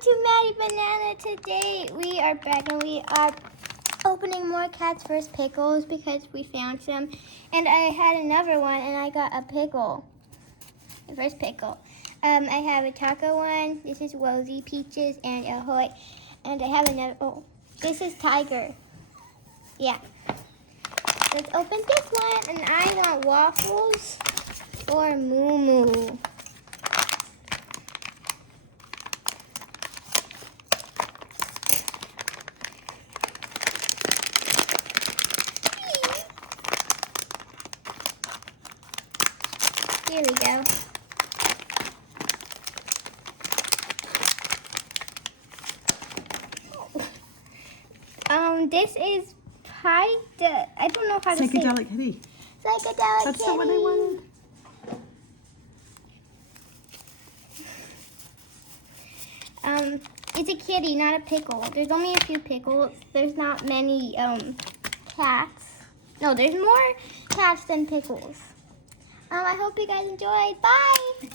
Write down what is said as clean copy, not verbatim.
to Maddie Banana. Today we are back and we are opening more Cats vs. Pickles because we found some. And I had another one and I got a pickle. The first pickle. I have a taco one. This is Wozy, Peaches, and Ahoy. And I have another, oh, this is Tiger. Yeah. Let's open this one. And I want waffles or Moo Moo. Here we go. This is I don't know how to say it. Psychedelic Kitty. Psychedelic That's Kitty. the one I wanted. It's a kitty, not a pickle. There's only a few pickles. There's not many cats. No, there's more cats than pickles. I hope you guys enjoyed. Bye.